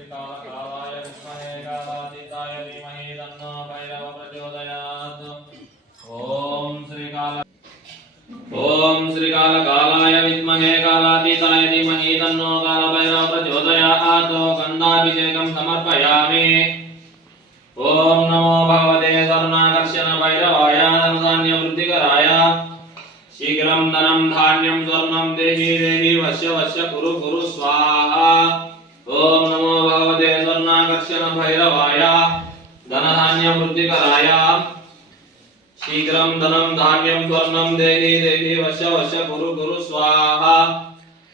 श्रीकालकालाय विद्महे कालातीताय धीमहि तन्नो भैरव प्रचोदयात्। ओम श्रीकालकालाय विद्महे कालातीताय धीमहि तन्नो कालभैरव प्रचोदयात्। गन्धाभिषेकं समर्पयामि। ओम नमो भगवते स्वर्णाकर्षण भैरवाय धनधान्यवृद्धिकराय शीघ्रं धनं धान्यं स्वर्णं देहि देहि वश्य वश्य कुरु कुरु स्वाहा। ओम नमो भगवते स्वर्णाकर्षण भैरवाय धनधान्यवृद्धिकराय शीघ्रं धनं धान्यं स्वर्णं देहि देहि वश्य वश्य कुरु कुरु स्वाहा।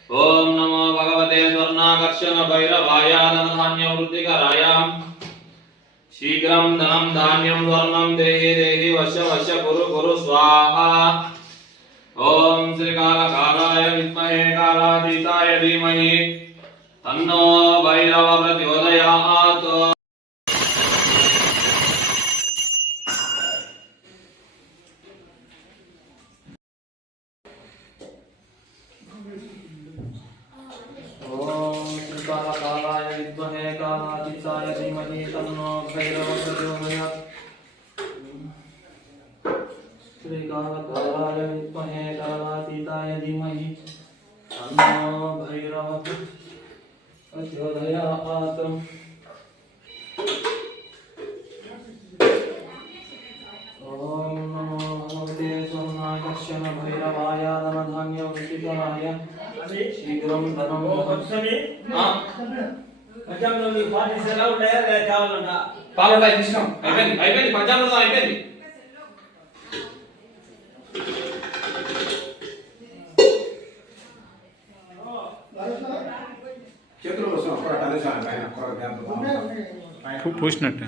ओम नमो भगवते स्वर्णाकर्षण भैरवाय धनधान्यवृद्धिकराय शीघ्रं धनं धान्यं स्वर्णं देहि देहि वश्य वश्य कुरु कुरु स्वाहा। ओम श्रीकालकालाय विद्महे कालातीताय धीमहि तन्नो भैरव प्रचोदयात्। ओम श्रीकालकालाय विद्महे कालातीताय धीमहि तन्नो भैरव प्रचोदयात्। श्रीकालकालाय विद्महे कालातीताय धीमहि तन्नो भैरव प्रचोदयात्। ओम नमो भगवते स्वर्णाकर्षण भैरवाय धनधान्यवृद्धिकराय शीघ्रं धनं పాలుంటాయి ఇష్టం అయిపోయింది పంచామృతం అయిపోయింది. పూసినట్టు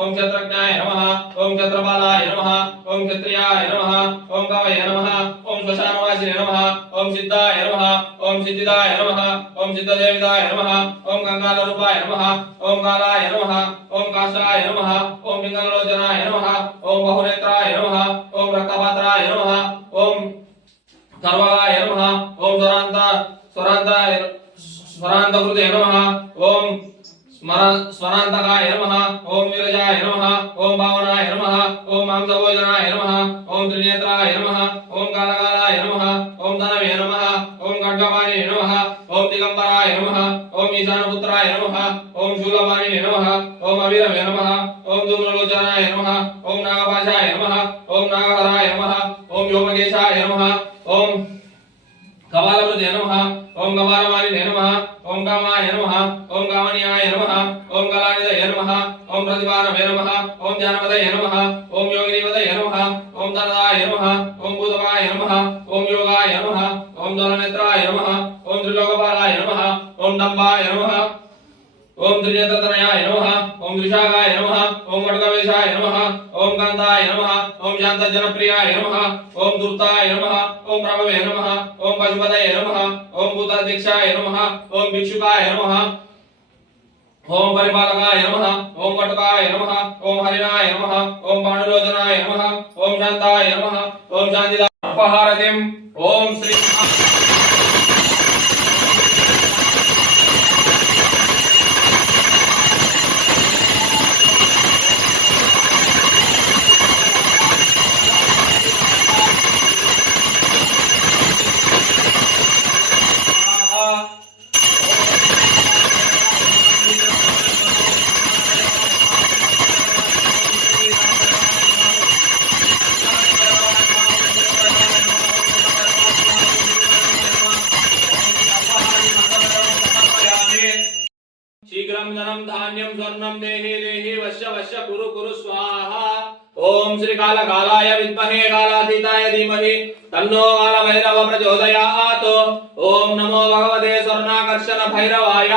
ओम चत्रज्ञाय नमः। ओम चत्रपालाय नमः। ओम क्षत्रियाय नमः। ओम कवये नमः। ओम श्मशानवासिने नमः। ओम सिद्धाय नमः। ओम सिद्धिदाय नमः। ओम सिद्धदेविदाय नमः। ओम कंकालरूपाय नमः। ओम कालाय नमः। ओम काष्ठाय नमः। ओम पिंगललोचनाय नमः। ओम बहुनेत्राय नमः। ओम रक्तपात्राय नमः। ओम सर्वगाय नमः। ओम स्वरान्तकृते नमः। ओम स्मरान्तकाय नमः। ओम विरजाय नमः। ओम भावनाय नमः। ओम मांसभोजनाय नमः। ओम त्रिनेत्राय नमः। ओम कालकालाय नमः। ओम धनवे नमः। ओम खड्गपाणिने नमः। ओम दिगंबराय नमः। ओम ईशानपुत्राय नमः। ओम शूलपाणिने नमः। ओम अभिरवे नमः। ओम धूम्रलोचनाय नमः। ओम नागपाशाय नमः। ओम नागहराय नमः। ओम व्योमकेशाय नमः। ओम कपालवृते नमः। ओम कपालमालिने नमः। ओम कामाय नमः। ओम कामनीयाय नमः। ओम कलानिधये नमः। ओम प्रतिभानवे नमः। ओम ज्ञानपदये नमः। ओम योगिनीपदये नमः। ओम धनदाय नमः। ओम भूतपाय नमः। ओम योगाय नमः। ओम धननेत्राय नमः। ओम त्रिलोकपालाय नमः। ओम डम्बाय नमः। ओम त्रिनेत्रतनयाय नमः। ओम त्रिशाखाय नमः। ओम वटकवेशाय नमः। ओम कांताय नमः। ओम शान्तजनप्रियाय नमः। ओम धूर्ताय नमः। ओम प्रभवे नमः। ओम पशुपतये नमः। ओम भूताध्यक्षाय नमः। ओम भिक्षुकाय नमः। ओम परिपालकाय नमः। ओम वटकाय नमः। ओम हरिणाय नमः। ओम पाणुलोचनाय नमः। ओम शान्ताय नमः। ओम शान्तिदाय अपहारतिं ओम श्री शीघ्रं धनं धान्यं स्वर्णं देहि देहि वश्य वश्य कुरु कुरु स्वाहा। ओम श्रीकालकालाय विद्महे कालातीताय धीमहि तन्नो कालभैरव प्रचोदयात्। ओम नमो भगवते स्वर्णाकर्षण भैरवाय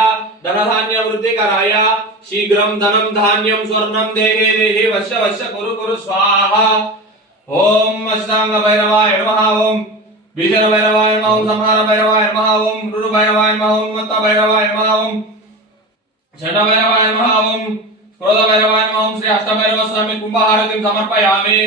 धनधान्यवृद्धिकराय शीघ्रं धनं धान्यं स्वर्णं देहि देहि वश्य वश्य कुरु कुरु स्वाहा। ఓం అష్టాంగ భైరవాయ నమః ఓం భీషణ భైరవాయ నమః ఓం సంహార భైరవాయ నమః ఓం రురు భైరవాయ నమః ఓం మత్త భైరవాయ నమః ఓం షట భైరవాయ నమః ఓం క్రోధ భైరవాయ నమః ఓం శ్రీ అష్టభైరవ స్వామి కుంభహారతిం సమర్పయామి.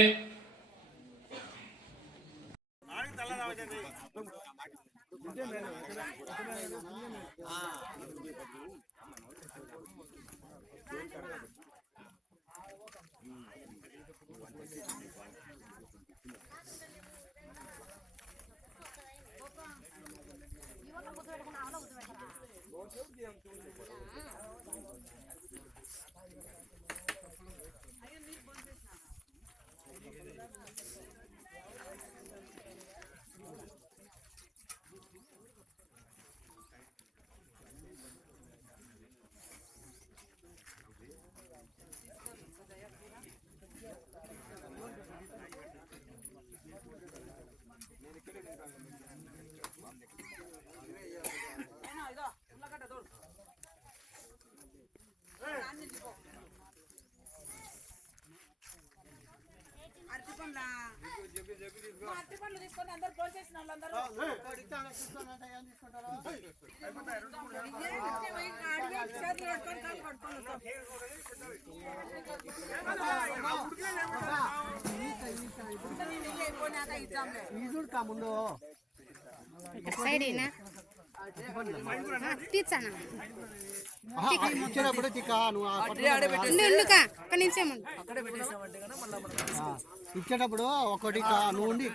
ఇచ్చేటప్పుడు ఒకటి నూనె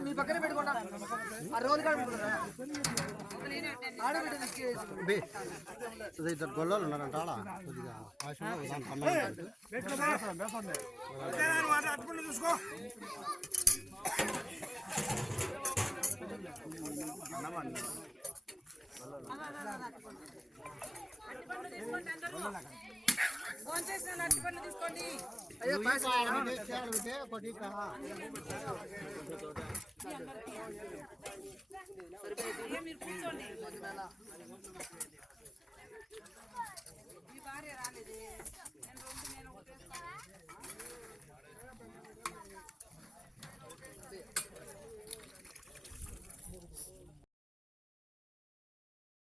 మీ పక్కన పెట్టుకోండి ఇద్దరు గొల్లలు ఉన్నారంట కొద్దిగా చూసుకో తీసుకోండి